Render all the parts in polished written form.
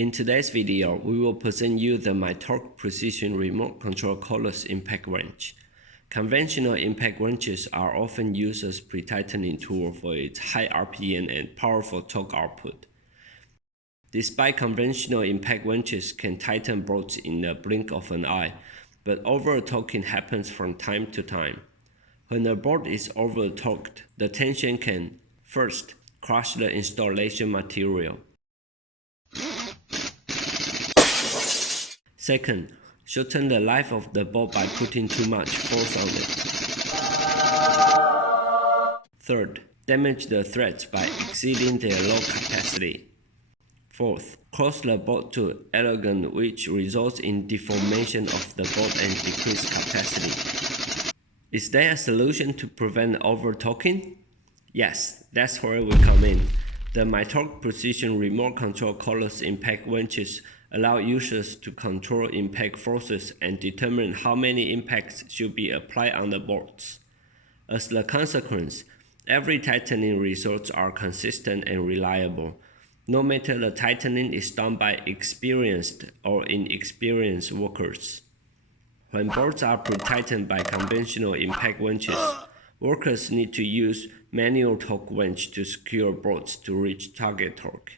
In today's video, we will present you the MYTORQ Precision Remote Control Cordless Impact Wrench. Conventional impact wrenches are often used as pre-tightening tool for its high RPM and powerful torque output. Despite conventional impact wrenches can tighten bolts in the blink of an eye, but over-torquing happens from time to time. When a bolt is over-torqued, the tension can, first, crush the installation material. Second, shorten the life of the bolt by putting too much force on it. Third, damage the threads by exceeding their load capacity. Fourth, close the bolt too elegant, which results in deformation of the bolt and decreased capacity. Is there a solution to prevent over-torquing? Yes, that's where we come in. The MYTORQ Precision Remote Control Cordless Impact Wrenches allow users to control impact forces and determine how many impacts should be applied on the bolts. As the consequence, every tightening results are consistent and reliable, no matter the tightening is done by experienced or inexperienced workers. When bolts are pre-tightened by conventional impact wrenches, workers need to use manual torque wrench to secure bolts to reach target torque.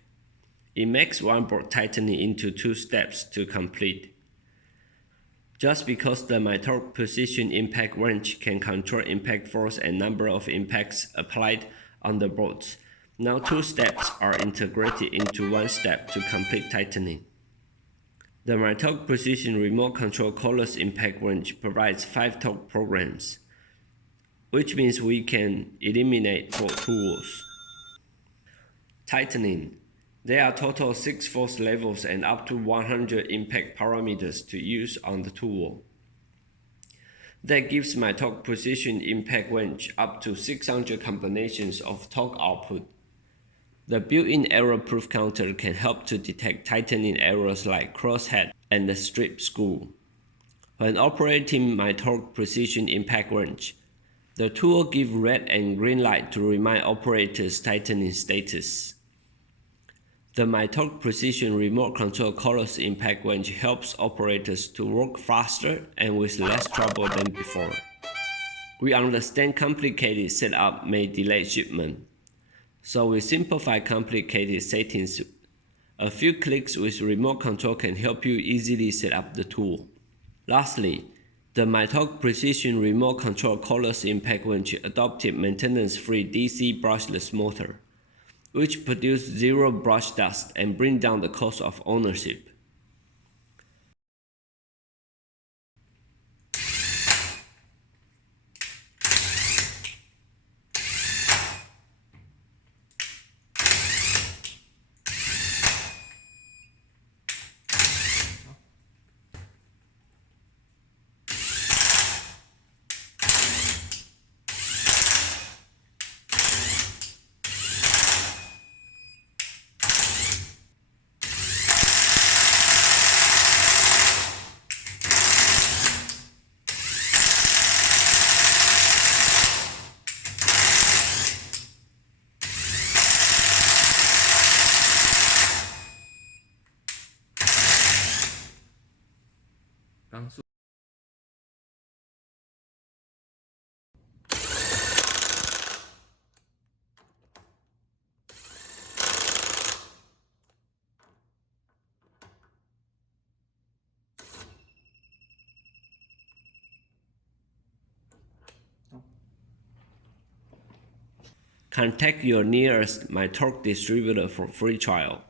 It makes one bolt tightening into 2 steps to complete. Just because the MYTORQ Precision Impact Wrench can control impact force and number of impacts applied on the bolts, now 2 steps are integrated into 1 step to complete tightening. The MYTORQ Precision Remote Control Cordless Impact Wrench provides 5 torque programs, which means we can eliminate 4 tools. Tightening. There are total 6 force levels and up to 100 impact parameters to use on the tool. That gives MYTORQ Precision Impact Wrench up to 600 combinations of torque output. The built-in error-proof counter can help to detect tightening errors like crosshead and the strip screw. When operating MYTORQ Precision Impact Wrench, the tool gives red and green light to remind operators tightening status. The MYTORQ Precision Remote Control Cordless Impact Wrench helps operators to work faster and with less trouble than before. We understand complicated setup may delay shipment, so we simplify complicated settings. A few clicks with remote control can help you easily set up the tool. Lastly, the MYTORQ Precision Remote Control Cordless Impact Wrench adopted maintenance-free DC brushless motor, which produce 0 brush dust and bring down the cost of ownership. Contact your nearest MYTORQ distributor for free trial.